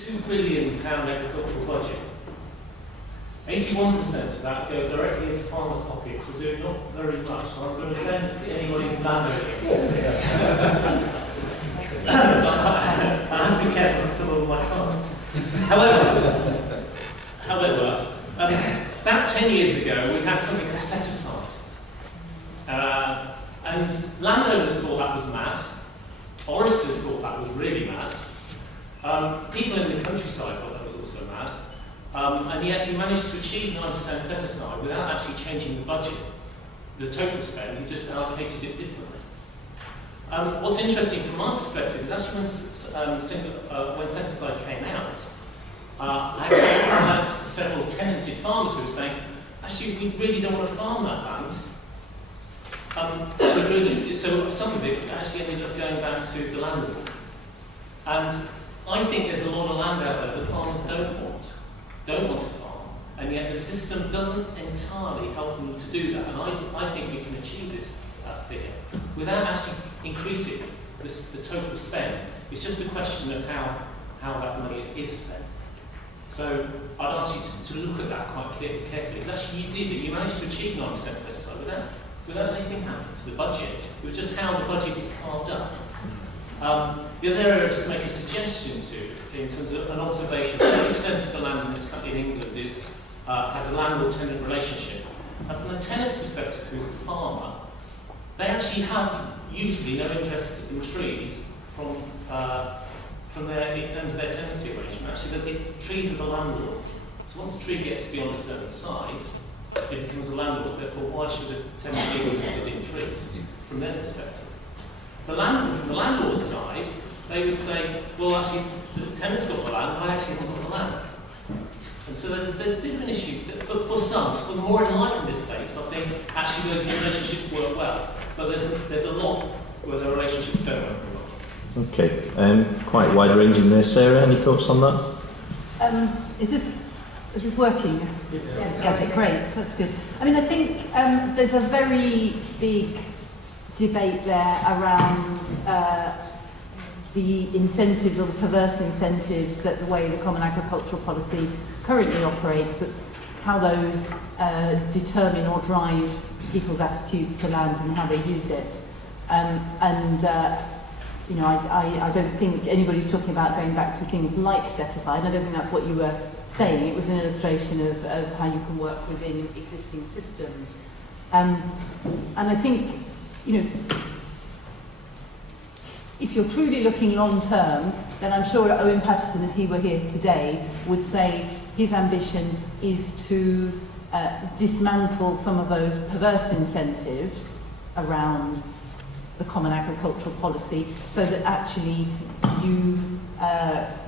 £2 billion agricultural budget, 81% of that goes directly into farmers' pockets. We're doing not very much, so I'm going to offend anybody in landowning. I have to be careful with some of my comments. However, about 10 years ago, we had something called set aside. And landowners thought that was mad. Foresters thought that was really mad. People in the countryside thought that was also mad. And yet you managed to achieve 9% set aside without actually changing the budget. The total spend, you just allocated it differently. What's interesting from my perspective is actually when set aside came out, I had several tenanted farmers who were saying, actually, we really don't want to farm that land. So some of it actually ended up going back to the landlord. And I think there's a lot of land out there that farmers don't want to farm, and yet the system doesn't entirely help them to do that. And I think we can achieve this figure without actually increasing the total spend. It's just a question of how that money is spent. So I'd ask you to look at that quite carefully. Because actually you did it. You managed to achieve 9% set aside without anything happening to the budget. It was just how the budget is carved up. The other area to make a suggestion to, in terms of an observation, 30% of the land in England has a landlord-tenant relationship. And from the tenant's perspective, who's the farmer, they actually have usually no interest in trees from their tenancy arrangement. Actually, the trees are the landlords. So once a tree gets beyond a certain size, it becomes a landlord's. Therefore, why should a tenant be interested in trees from their perspective? From the landlord's side, they would say, well, actually, the tenant's got the land, I actually haven't got the land. And so there's a bit of an issue for some, for more enlightened estates. I think actually those relationships work well, but there's a lot where the relationships don't work very well. Okay, quite wide ranging there. Sarah, any thoughts on that? Is this working? Yes. Gadget, great, that's good. I mean, I think there's a very big debate there around the incentives or the perverse incentives that the way the Common Agricultural Policy currently operates, that how those determine or drive people's attitudes to land and how they use it. You know, I don't think anybody's talking about going back to things like set aside. I don't think that's what you were saying. It was an illustration of how you can work within existing systems. And I think, you know, if you're truly looking long term, then I'm sure Owen Patterson, if he were here today, would say his ambition is to dismantle some of those perverse incentives around the Common Agricultural Policy, so that actually you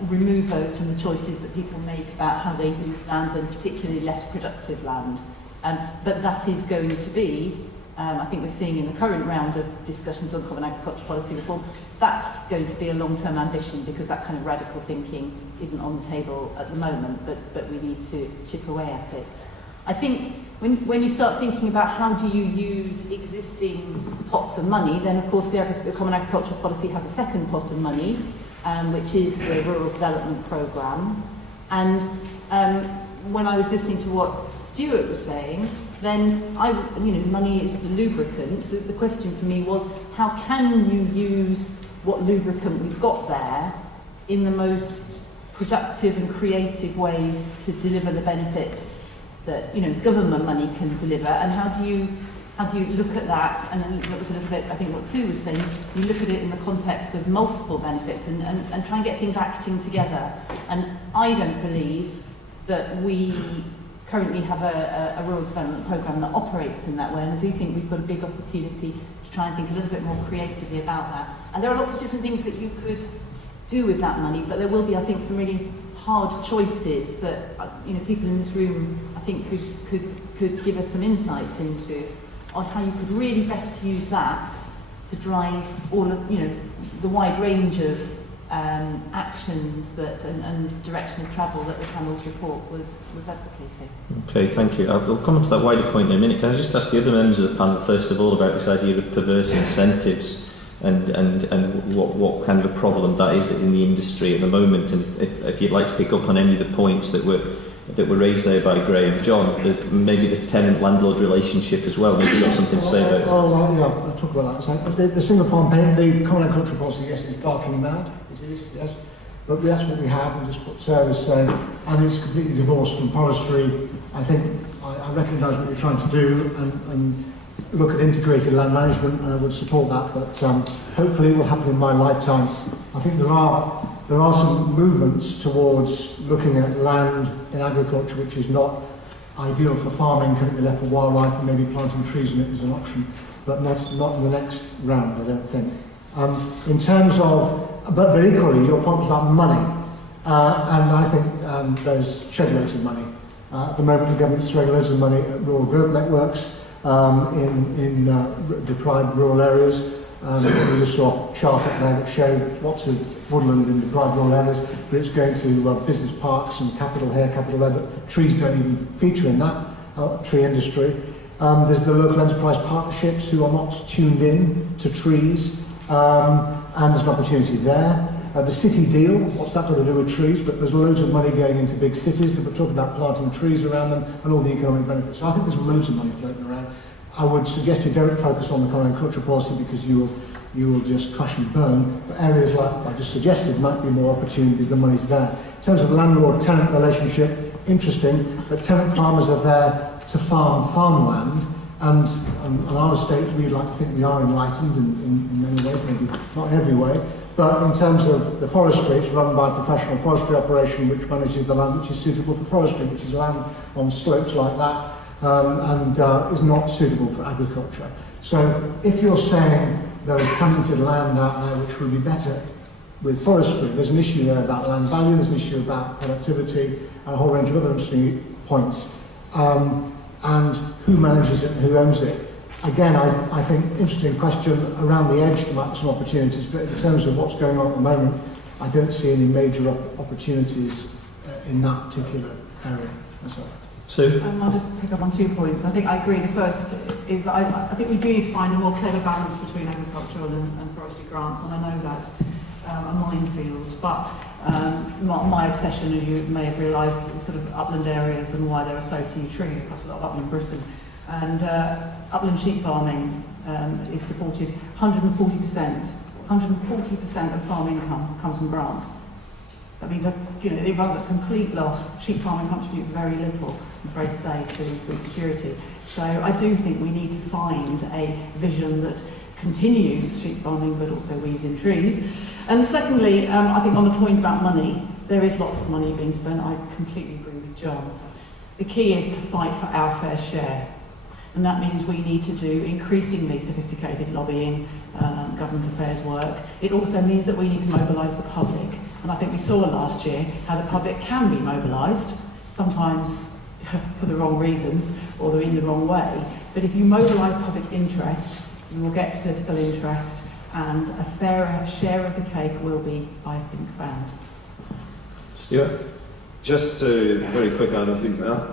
remove those from the choices that people make about how they use land, and particularly less productive land. But that is going to be, I think we're seeing in the current round of discussions on Common Agricultural Policy reform, that's going to be a long-term ambition, because that kind of radical thinking isn't on the table at the moment, but we need to chip away at it. I think when you start thinking about how do you use existing pots of money, then of course the Common Agricultural Policy has a second pot of money, which is the Rural Development Programme. And when I was listening to what Stuart was saying, then money is the lubricant. The question for me was, how can you use what lubricant we've got there in the most productive and creative ways to deliver the benefits that government money can deliver? And how do you look at that? And then that was a little bit, I think, what Sue was saying. You look at it in the context of multiple benefits and try and get things acting together. And I don't believe that we currently have a rural development programme that operates in that way, and I do think we've got a big opportunity to try and think a little bit more creatively about that. And there are lots of different things that you could do with that money, but there will be, I think, some really hard choices that people in this room, I think, could give us some insights into on how you could really best use that to drive all of the wide range of actions that and direction of travel that the panel's report was advocating. Okay, thank you. I'll come on to that wider point in a minute. Can I just ask the other members of the panel, first of all, about this idea of perverse incentives? and what kind of a problem that is in the industry at the moment. And if you'd like to pick up on any of the points that were raised there by Graham and John, maybe the tenant-landlord relationship as well. Maybe you've got something to say about it. Yeah, I'll talk about that. So the single farm payment, the common agricultural policy, yes, is barking mad. It is, yes. But that's what we have, and just what Sarah's saying, and it's completely divorced from forestry. I think I recognise what you're trying to do and look at integrated land management, and I would support that, but hopefully it will happen in my lifetime. I think there are some movements towards looking at land in agriculture which is not ideal for farming, could it be left for wildlife, and maybe planting trees in it is an option, but not in the next round, I don't think. In terms of, but equally, your point was about money, and I think there's shed loads of money. At the moment, the government's throwing loads of money at rural growth networks in deprived rural areas. We just saw a chart up there that showed lots of woodland in deprived rural areas, but it's going to business parks and capital here, capital there, but trees don't even feature in that tree industry. There's the local enterprise partnerships who are not tuned in to trees, and there's an opportunity there. The city deal, what's that got to do with trees? But there's loads of money going into big cities, we're talking about planting trees around them and all the economic benefits. So I think there's loads of money floating around. I would suggest you don't focus on the common agricultural policy because you will just crash and burn. But areas like I just suggested might be more opportunity, the money's there. In terms of landlord-tenant relationship, interesting, but tenant farmers are there to farm farmland, and on our estate we'd like to think we are enlightened in many ways, maybe not in every way. But in terms of the forestry, it's run by a professional forestry operation which manages the land which is suitable for forestry, which is land on slopes like that, and is not suitable for agriculture. So if you're saying there is talented land out there which would be better with forestry, there's an issue there about land value, there's an issue about productivity, and a whole range of other interesting points. And who manages it and who owns it. Again, I think interesting question. Around the edge there might be some opportunities, but in terms of what's going on at the moment, I don't see any major opportunities in that particular area. So. Sue? I'll just pick up on 2 points. I think I agree. The first is that I think we do need to find a more clever balance between agricultural and forestry grants, and I know that's a minefield, but my obsession, as you may have realised, is sort of upland areas and why there are so few trees across a lot of upland Britain. And upland sheep farming is supported 140%. 140% of farm income comes from grants. That means that, it runs at complete loss. Sheep farming contributes very little, I'm afraid to say, to food security. So I do think we need to find a vision that continues sheep farming but also weaves in trees. And secondly, I think on the point about money, there is lots of money being spent. I completely agree with John. The key is to fight for our fair share. And that means we need to do increasingly sophisticated lobbying, government affairs work. It also means that we need to mobilise the public. And I think we saw last year how the public can be mobilised, sometimes for the wrong reasons or they're in the wrong way. But if you mobilise public interest, you will get political interest, and a fairer share of the cake will be, I think, found. Stuart? Just very quick add a thing to that.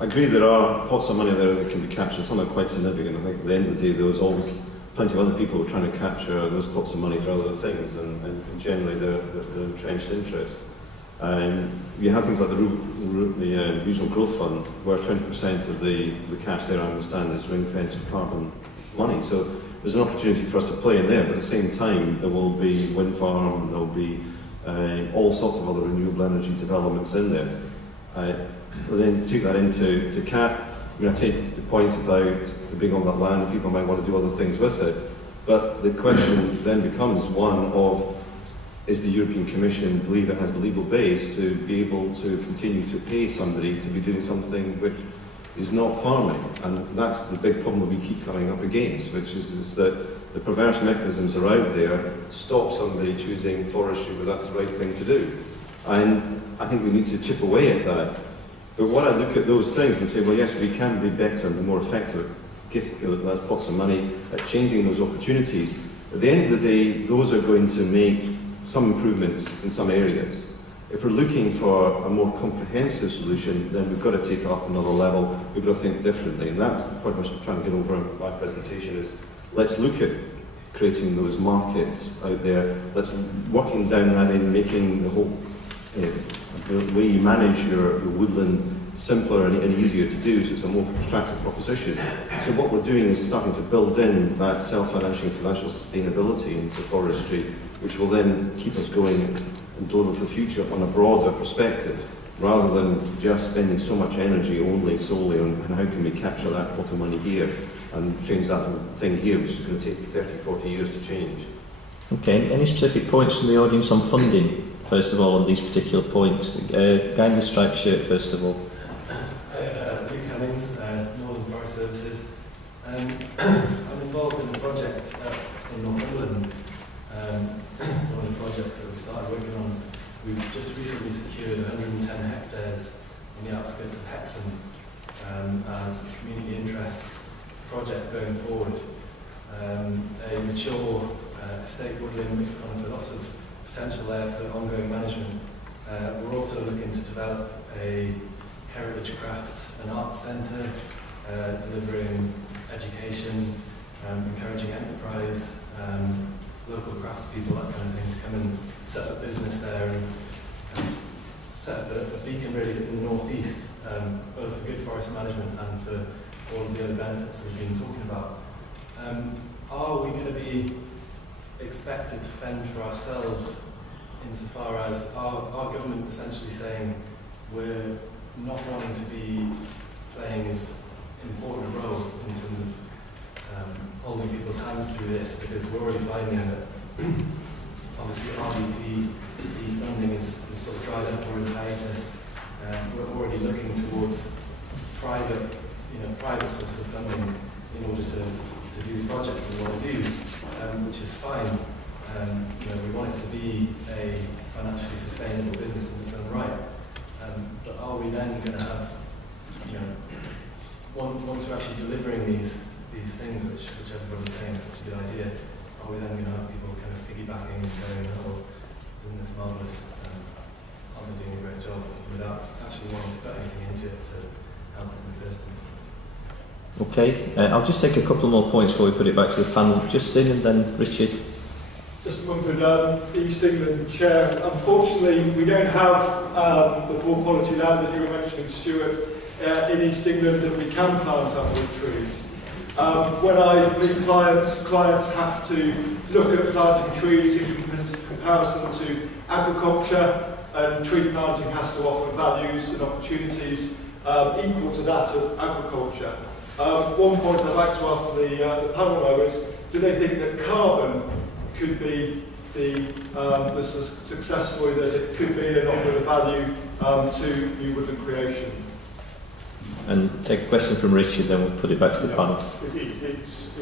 I agree there are pots of money there that can be captured, some are quite significant. I think at the end of the day there was always plenty of other people who were trying to capture those pots of money for other things, and generally they're entrenched interests. You have things like the Regional Growth Fund, where 20% of the cash there, I understand, is ring-fenced carbon money. So there's an opportunity for us to play in there, but at the same time there will be wind farm, there will be all sorts of other renewable energy developments in there. We'll then take that into CAP. I take the point about being on that land, people might want to do other things with it, but the question then becomes one of, is the European Commission believe it has the legal base to be able to continue to pay somebody to be doing something which is not farming? And that's the big problem that we keep coming up against, which is that the perverse mechanisms are out there to stop somebody choosing forestry where that's the right thing to do. And I think we need to chip away at that. But what I look at those things and say, well, yes, we can be better and be more effective, there's pots of money at changing those opportunities. At the end of the day, those are going to make some improvements in some areas. If we're looking for a more comprehensive solution, then we've got to take it up another level. We've got to think differently. And that's the point I was trying to get over in my presentation, is let's look at creating those markets out there. Let's working down that in making the whole the way you manage your woodland simpler and easier to do, so it's a more attractive proposition. So what we're doing is starting to build in that self-financing financial sustainability into forestry, which will then keep us going and deliver for the future on a broader perspective, rather than just spending so much energy solely on how can we capture that pot of money here and change that thing here, which is going to take 30, 40 years to change. Okay, any specific points from the audience on funding, first of all, on these particular points? Guy in the striped shirt, first of all. Northern Forest Services. I'm involved in a project in Northumberland. One of the projects that we started working on, we've just recently secured 110 hectares on the outskirts of Hexham as a community interest project going forward. A mature estate woodland mixed Confor, lots of potential there for ongoing management. We're also looking to develop a heritage crafts and arts centre, delivering education, encouraging enterprise, local craftspeople, that kind of thing, to come and set up business there and set up a beacon really in the northeast, both for good forest management and for all of the other benefits we've been talking about. Are we going to be expected to fend for ourselves insofar as our government essentially saying we're not wanting to be playing as important a role in terms of holding people's hands through this, because we're already finding that obviously RVP funding is sort of dried up or in hiatus. We're already looking towards private sources of funding in order to do the project we want to do, which is fine. We want it to be a financially sustainable business in its own right. But are we then going to have, once we're actually delivering these things, which everybody's saying is such a good idea, are we then going to have people kind of piggybacking and going, oh, isn't this marvellous? Aren't they doing a great job? Without actually wanting to put anything into it to help in the first instance. Okay, I'll just take a couple more points before we put it back to the panel. Justin and then Richard. Just Mumford, East England Chair. Unfortunately, we don't have the poor quality land that you were mentioning, Stuart, in East England that we can plant upwood trees. When I meet clients have to look at planting trees in comparison to agriculture, and tree planting has to offer values and opportunities equal to that of agriculture. One point I'd like to ask the panel though is, do they think that carbon could be the successful, that it could be and offer the value to new woodland creation? And take a question from Richard, then we'll put it back to the panel. It's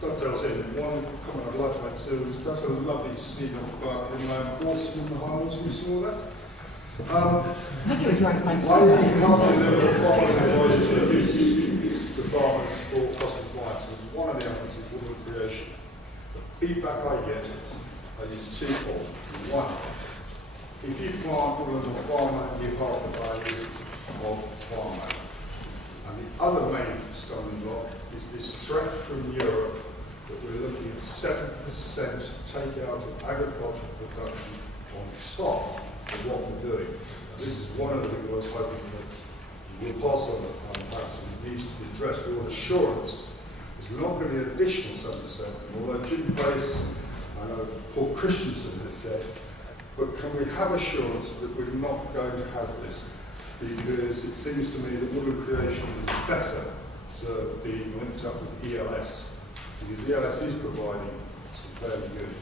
dovetails in. One comment I'd like to make, so we've got a lovely sneak about inland horse in the Highlands, we saw that. I think it was right by Why do you not deliver farmers' advice to farmers for cost compliance? And one of the elements of woodland creation, the feedback I get is twofold. One, if you plant woodland on farmland, you half the value of farmland. And the other main stumbling block is this threat from Europe that we're looking at 7% takeout of agricultural production on top of what we're doing. And this is one of the things I was hoping that we'll pass on perhaps it needs to be addressed. We want assurance is we're not going to be an additional 7%, although Jim Pace, I know Paul Christensen has said, but can we have assurance that we're not going to have this? Because it seems to me that woodland creation is better served being linked up with ELS, because ELS is providing some fairly good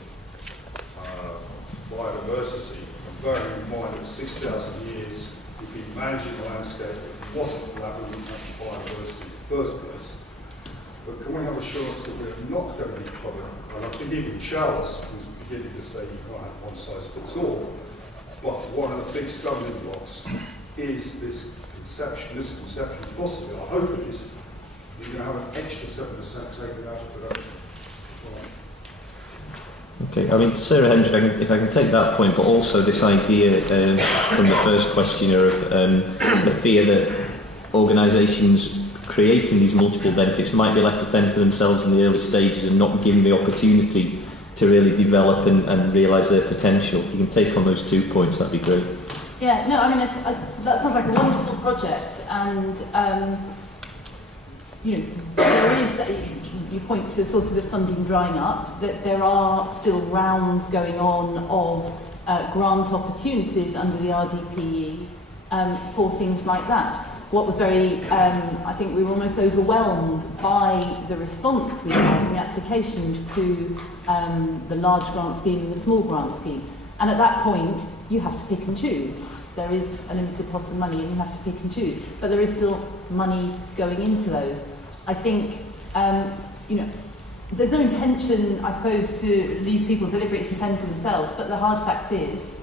biodiversity. And bearing in mind that 6,000 years we've been managing the landscape, it wasn't for that we wouldn't have biodiversity in the first place. But can we have assurance that we're not going to be covered? And I think even Charles was beginning to say you can't have one size fits all, but one of the big stumbling blocks is this conception possibly, I hope it is, you're going to have an extra 7% taken out of production. Okay, I mean, Sarah Hendry, if I can take that point, but also this idea from the first questioner of the fear that organisations creating these multiple benefits might be left to fend for themselves in the early stages and not given the opportunity to really develop and realise their potential. If you can take on those 2 points, that'd be great. Yeah, no, I mean, that sounds like a wonderful project, and you know, there is, you point to sources of funding drying up, that there are still rounds going on of grant opportunities under the RDPE for things like that. What was very, I think we were almost overwhelmed by the response we had in the applications to the large grant scheme and the small grant scheme. And at that point, you have to pick and choose. There is a limited pot of money and you have to pick and choose. But there is still money going into those. I think, you know, there's no intention, I suppose, to leave people deliberately to fend for themselves, but the hard fact is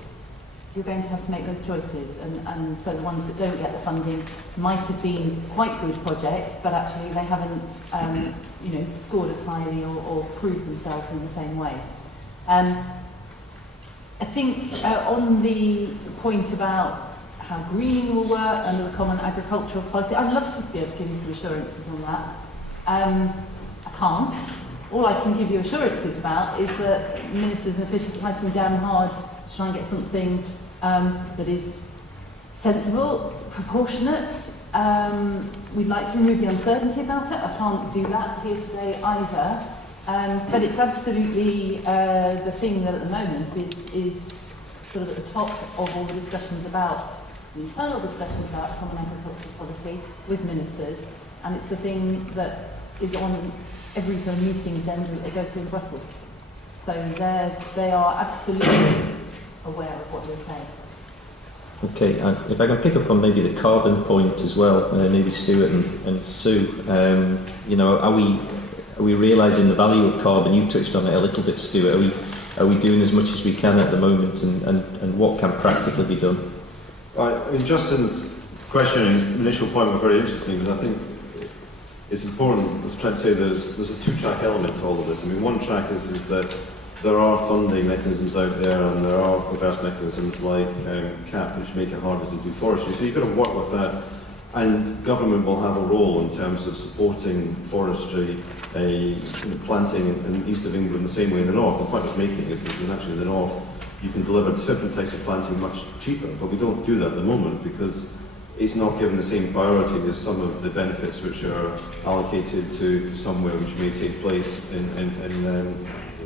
you're going to have to make those choices, and so the ones that don't get the funding might have been quite good projects, but actually they haven't you know, scored as highly or proved themselves in the same way. I think on the point about how greening will work under the Common Agricultural Policy, I'd love to be able to give you some assurances on that. I can't. All I can give you assurances about is that ministers and officials are fighting damn hard to try and get something that is sensible, proportionate. We'd like to remove the uncertainty about it. I can't do that here today either. But it's absolutely the thing that at the moment is sort of at the top of all the discussions about, the internal discussions about Common Agricultural Policy with ministers, and it's the thing that is on every sort of meeting agenda that they go to in Brussels. So they are absolutely aware of what you're saying. Okay, and if I can pick up on maybe the carbon point as well, maybe Stuart and Sue, you know, are we realising the value of carbon? You touched on it a little bit, Stuart. Are we doing as much as we can at the moment, and what can practically be done? I mean, Justin's question, his initial point was very interesting, because I think it's important to try to say there's a two-track element to all of this. I mean, one track is that there are funding mechanisms out there, and there are reverse mechanisms like CAP, which make it harder to do forestry. So you've got to work with that, and government will have a role in terms of supporting forestry, planting in the east of England the same way in the north. The point I was making is that actually in the north you can deliver different types of planting much cheaper, but we don't do that at the moment because it's not given the same priority as some of the benefits which are allocated to somewhere which may take place in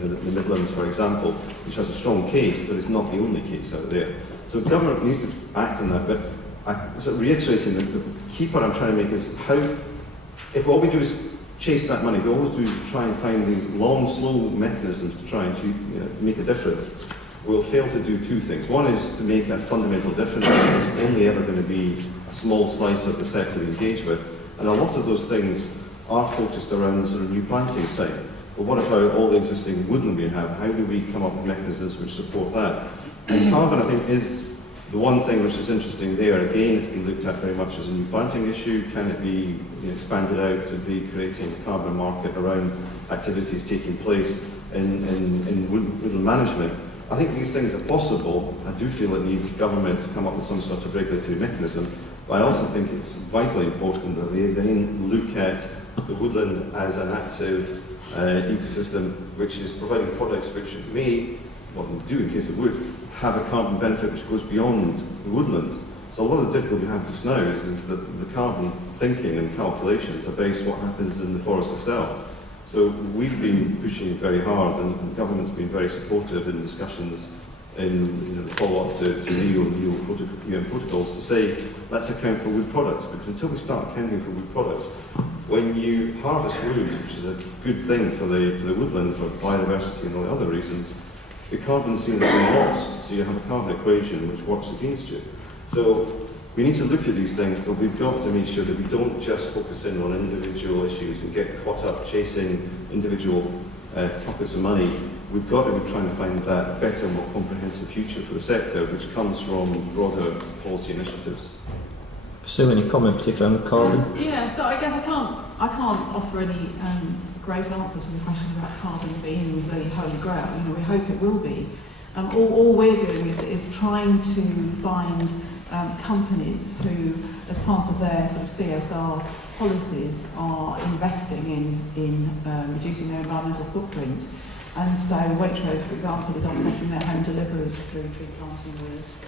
the Midlands, for example, which has a strong case, but it's not the only case out there. So government needs to act on that, but I'm sort of reiterating that the key point I'm trying to make is how, if all we do is chase that money, we always do try and find these long, slow mechanisms to try and make a difference, we'll fail to do two things. One is to make a fundamental difference, and it's only ever going to be a small slice of the sector we engage with. And a lot of those things are focused around the sort of new planting site. But what about all the existing woodland we have? How do we come up with mechanisms which support that? And carbon, I think, is the one thing which is interesting there. Again, it's been looked at very much as a new planting issue. Can it be expanded out to be creating a carbon market around activities taking place in woodland management? I think these things are possible. I do feel it needs government to come up with some sort of regulatory mechanism. But I also think it's vitally important that they then look at the woodland as an active ecosystem which is providing products which may, what they do in case it would, have a carbon benefit which goes beyond the woodland. So a lot of the difficulty we have just now is that the carbon thinking and calculations are based on what happens in the forest itself. So we've been pushing very hard, and the government's been very supportive in discussions in the follow-up to Rio and UN protocols to say, let's account for wood products, because until we start accounting for wood products, when you harvest wood, which is a good thing for the woodland, for biodiversity and all the other reasons, the carbon seen as being lost, so you have a carbon equation which works against you. So we need to look at these things, but we've got to make sure that we don't just focus in on individual issues and get caught up chasing individual pockets of money. We've got to be trying to find that better, more comprehensive future for the sector, which comes from broader policy initiatives. Sue, any comment particularly on carbon? Yeah, so I guess I can't offer any great answer to the question about carbon being the holy grail. We hope it will be. All we're doing is trying to find companies who, as part of their sort of CSR policies, are investing in reducing their environmental footprint. And so Waitrose, for example, is offsetting their home deliveries through tree planting with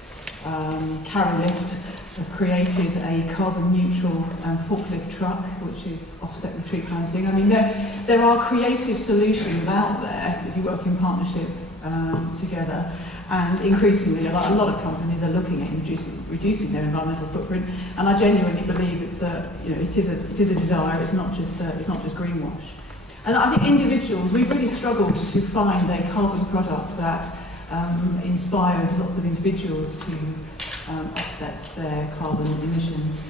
Carolift have created a carbon neutral forklift truck which is offset with tree planting. I mean, there are creative solutions out there if you work in partnership together, and increasingly a lot of companies are looking at reducing their environmental footprint, and I genuinely believe it is a desire. It's not just greenwash. And I think individuals, we've really struggled to find a carbon product that inspires lots of individuals to offset their carbon emissions.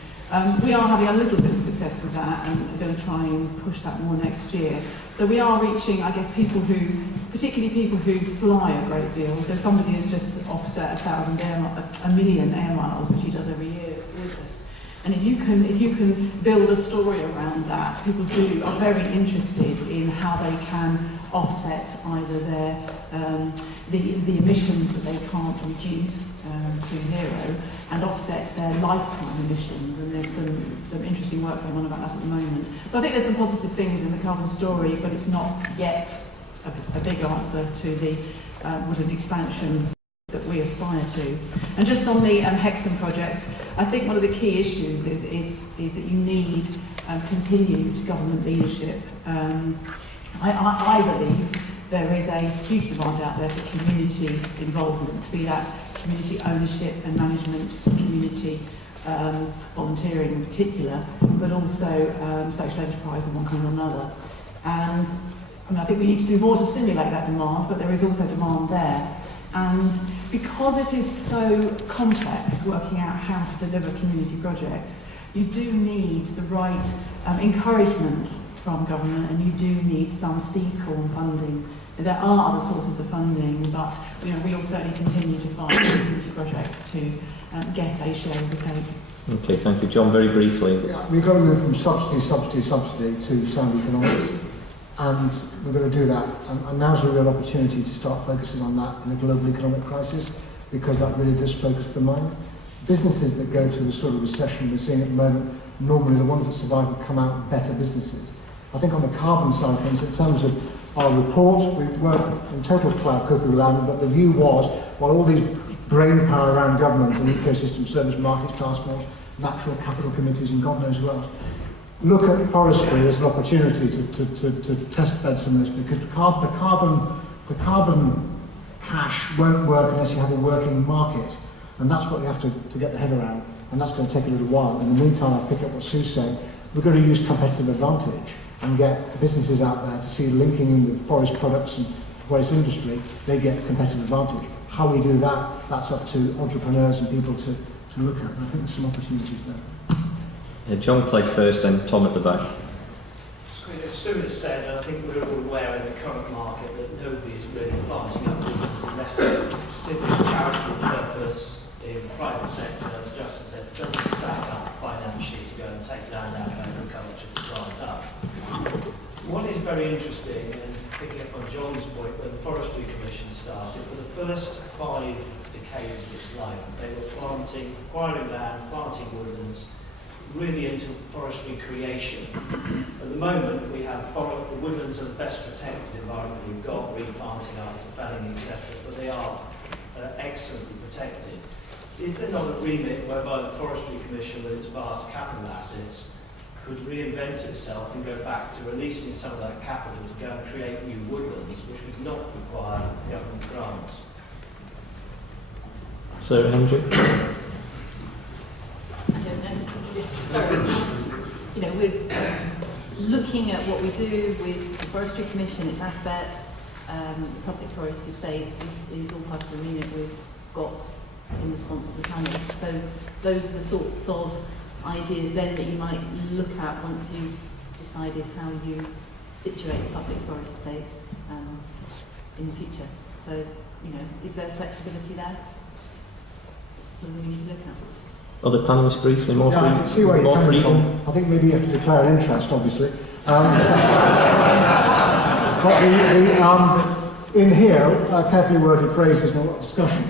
We are having a little bit of success with that, and we're going to try and push that more next year. So we are reaching, I guess, particularly people who fly a great deal. So somebody has just offset 1 million air miles, which he does every year with us. And if you can build a story around that, people are very interested in how they can offset either their the emissions that they can't reduce to zero, and offset their lifetime emissions. And there's some interesting work going on about that at the moment. So I think there's some positive things in the carbon story, but it's not yet a big answer to the woodland expansion that we aspire to. And just on the Hexham project, I think one of the key issues is that you need continued government leadership. I believe there is a huge demand out there for community involvement, be that community ownership and management, community volunteering in particular, but also social enterprise of one kind or another. And I think we need to do more to stimulate that demand, but there is also demand there. And because it is so complex working out how to deliver community projects, you do need the right encouragement from government, and you do need some seed corn funding. There are other sources of funding, but we will certainly continue to find community projects to get a share of the cake. Okay, thank you. John, very briefly. Yeah, we've got to move from subsidy to sound economics, and we're going to do that. And now's a real opportunity to start focusing on that in a global economic crisis, because that really does focus the mind. Businesses that go through the sort of recession we're seeing at the moment, normally the ones that survive will come out better businesses. I think on the carbon side of things, in terms of our report, we weren't in total cloud cuckoo land, but the view was, while all these brain power around government and ecosystem service markets, task force, natural capital committees, and God knows who else, look at forestry as an opportunity to test bed some of this, because the carbon cash won't work unless you have a working market, and that's what you have to get the head around, and that's going to take a little while. In the meantime, I'll pick up what Sue's saying. We've got to use competitive advantage and get businesses out there to see linking in with forest products and forest industry. They get competitive advantage. How we do that, that's up to entrepreneurs and people to look at, and I think there's some opportunities there. John Clegg first, then Tom at the back. As Sue has said, I think we're all aware in the current market that nobody is really planting up woodlands unless a specific charitable purpose in the private sector, as Justin said, doesn't stack up financially to go and take land out of agriculture to plant up. What is very interesting, and picking up on John's point, when the Forestry Commission started, for the first 5 decades of its life, they were acquiring land, planting woodlands, really into forestry creation. At the moment, we have the woodlands are the best protected environment we've got, replanting after felling, etc., but they are excellently protected. Is there not a remit whereby the Forestry Commission, with its vast capital assets, could reinvent itself and go back to releasing some of that capital to go and create new woodlands, which would not require government grants? Sir Andrew? Sorry, we're looking at what we do with the Forestry Commission, its assets, public forest estate is all part of the remit we've got in response to the planet. So those are the sorts of ideas then that you might look at once you've decided how you situate the public forest estate in the future. So, is there flexibility there? It's something we need to look at. Other panellists briefly, more freedom. I can see where you're coming from. I think maybe you have to declare an interest, obviously. But in here, carefully worded phrases and a lot of discussion.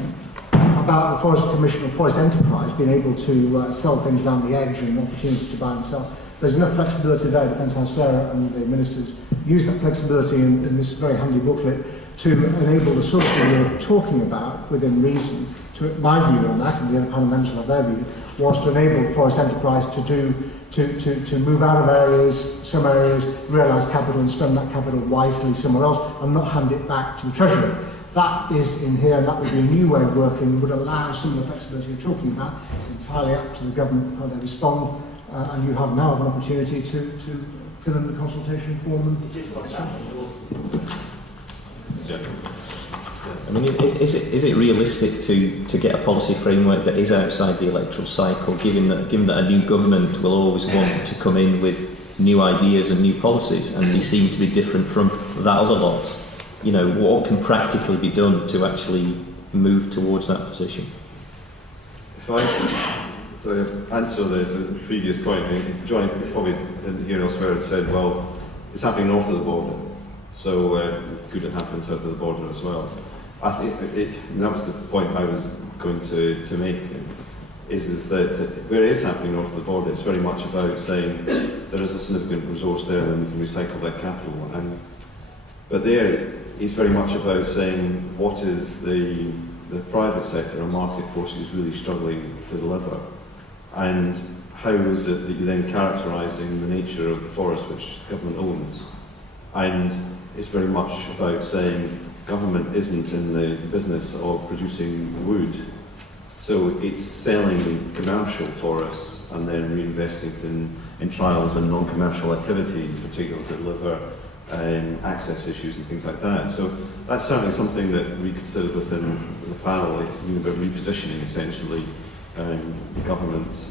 about the Forest Commission or Forest Enterprise being able to sell things around the edge and opportunities to buy and sell. There's enough flexibility there, depends how Sarah and the ministers use that flexibility in this very handy booklet to enable the sort of thing we're talking about within reason. To my view on that, and the other panel members have their view, was to enable Forest Enterprise to move out of areas, some areas, realise capital and spend that capital wisely somewhere else and not hand it back to the Treasury. That is in here, and that would be a new way of working, would allow some of the flexibility you're talking about. It's entirely up to the government how they respond, and you have now an opportunity to fill in the consultation form. I mean, is it realistic to get a policy framework that is outside the electoral cycle, given that a new government will always want to come in with new ideas and new policies, and they seem to be different from that other lot? You know, what can practically be done to actually move towards that position? If I answer the previous point, John probably didn't hear elsewhere had said, well, it's happening north of the border, so could it happen south of the border as well? I think that was the point I was going to make, is that where it is happening north of the border, it's very much about saying there is a significant resource there and we can recycle that capital. But there, it's very much about saying what is the private sector or market forces really struggling to deliver, and how is it that you're then characterising the nature of the forest which government owns. And it's very much about saying government isn't in the business of producing wood, so it's selling commercial forests and then reinvesting in trials and non-commercial activity, particularly to deliver access issues and things like that. So that's certainly something that we considered within the panel, like about repositioning essentially the government's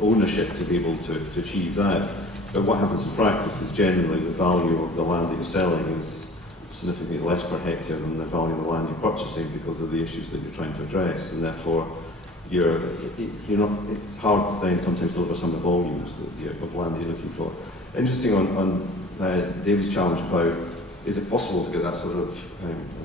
ownership to be able to achieve that. But what happens in practice is generally the value of the land that you're selling is significantly less per hectare than the value of the land you're purchasing because of the issues that you're trying to address, and therefore you're not. It's hard to then sometimes deliver some of the volumes of land that you're looking for. Interesting on David's challenge about is it possible to get that sort of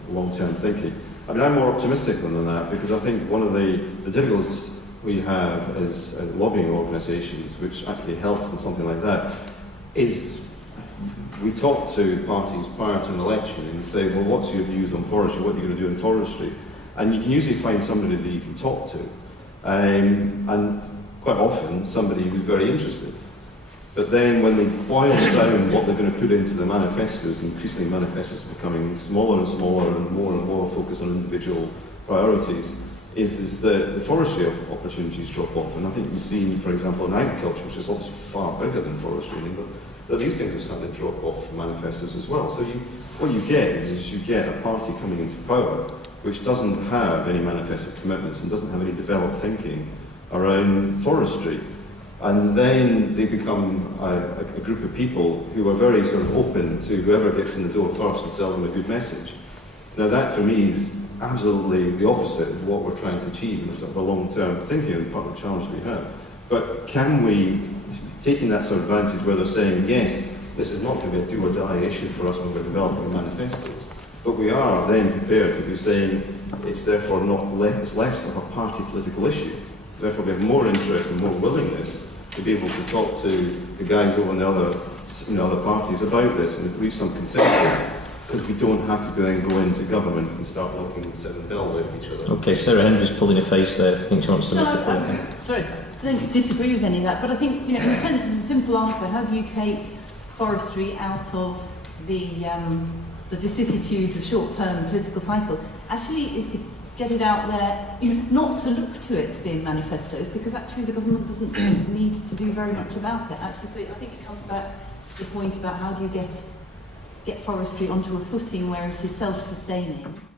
long-term thinking. I mean, I'm more optimistic than that, because I think one of the difficulties we have as lobbying organisations, which actually helps in something like that, is we talk to parties prior to an election and say, well, what's your views on forestry? What are you going to do in forestry? And you can usually find somebody that you can talk to. And quite often, somebody who's very interested. But then when they boil down what they're going to put into the manifestos, increasingly manifestos are becoming smaller and smaller and more focused on individual priorities, is that the forestry opportunities drop off. And I think we've seen, for example, in agriculture, which is obviously far bigger than forestry in England, that these things are starting to drop off manifestos as well. So what you get is you get a party coming into power which doesn't have any manifesto commitments and doesn't have any developed thinking around forestry. And then they become a group of people who are very sort of open to whoever gets in the door first and sells them a good message. Now that for me is absolutely the opposite of what we're trying to achieve in sort of a long-term thinking, and part of the challenge we have. But can we, taking that sort of advantage where they're saying, yes, this is not going to be a do or die issue for us when we're developing manifestos, but we are then prepared to be saying it's therefore not less of a party political issue. Therefore we have more interest and more willingness to be able to talk to the guys over in the other parties about this and reach some consensus, because we don't have to then go into government and start looking 7 bells at each other. Okay, Sarah Henry's pulling a face there. I think she wants to make a point. Sorry, I don't disagree with any of that, but I think, in a sense, it's a simple answer. How do you take forestry out of the vicissitudes of short-term political cycles? Actually, is to get it out there, not to look to it being manifestos, because actually the government doesn't need to do very much about it. Actually, so I think it comes back to the point about how do you get forestry onto a footing where it is self-sustaining.